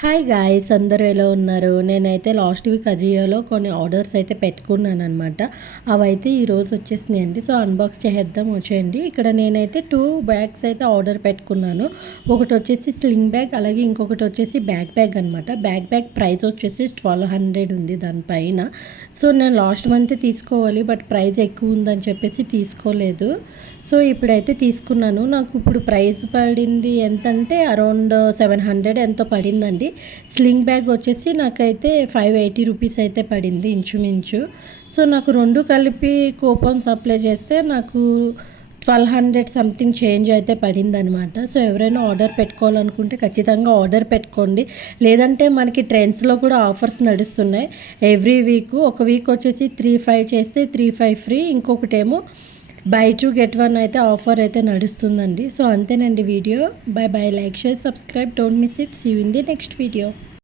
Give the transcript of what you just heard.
Hi guys, అందరూ ఎలా ఉన్నారు? నేనైతే లాస్ట్ వీక్ అజియోలో కొన్ని ఆర్డర్స్ అయితే పెట్టుకున్నాననమాట. అవైతే ఈరోజు వచ్చేసినాయండి. సో అన్బాక్స్ చేసేద్దాం వచ్చేయండి. ఇక్కడ నేనైతే 2 బ్యాగ్స్ అయితే ఆర్డర్ పెట్టుకున్నాను. ఒకటి వచ్చేసి స్లింగ్ బ్యాగ్, అలాగే ఇంకొకటి వచ్చేసి బ్యాగ్ అనమాట. బ్యాగ్ ప్రైస్ వచ్చేసి 1200 ఉంది దానిపైన. సో నేను లాస్ట్ మంత్ తీసుకోవాలి, బట్ ప్రైస్ ఎక్కువ ఉందని చెప్పేసి తీసుకోలేదు. సో ఇప్పుడైతే తీసుకున్నాను. నాకు ఇప్పుడు ప్రైస్ పడింది ఎంతంటే అరౌండ్ 700 ఎంతో పడిందండి. స్లింగ్ బ్యాగ్ వచ్చేసి నాకైతే 580 రూపీస్ అయితే పడింది ఇంచుమించు. సో నాకు 2 కలిపి కూపన్స్ అప్లై చేస్తే నాకు 1200 సంథింగ్ చేంజ్ అయితే పడిందనమాట. సో ఎవరైనా ఆర్డర్ పెట్టుకోవాలనుకుంటే ఖచ్చితంగా ఆర్డర్ పెట్టుకోండి. లేదంటే మనకి ట్రెండ్స్లో కూడా ఆఫర్స్ నడుస్తున్నాయి. ఎవ్రీ వీక్ ఒక వీక్ వచ్చేసి 3-5 చేస్తే 3-5 ఫ్రీ, ఇంకొకటేమో బై 2 గెట్ 1 అయితే ఆఫర్ అయితే నడుస్తుందండి. సో అంతేనండి video. Bye bye, like, share, subscribe, don't miss it. See you in the next video.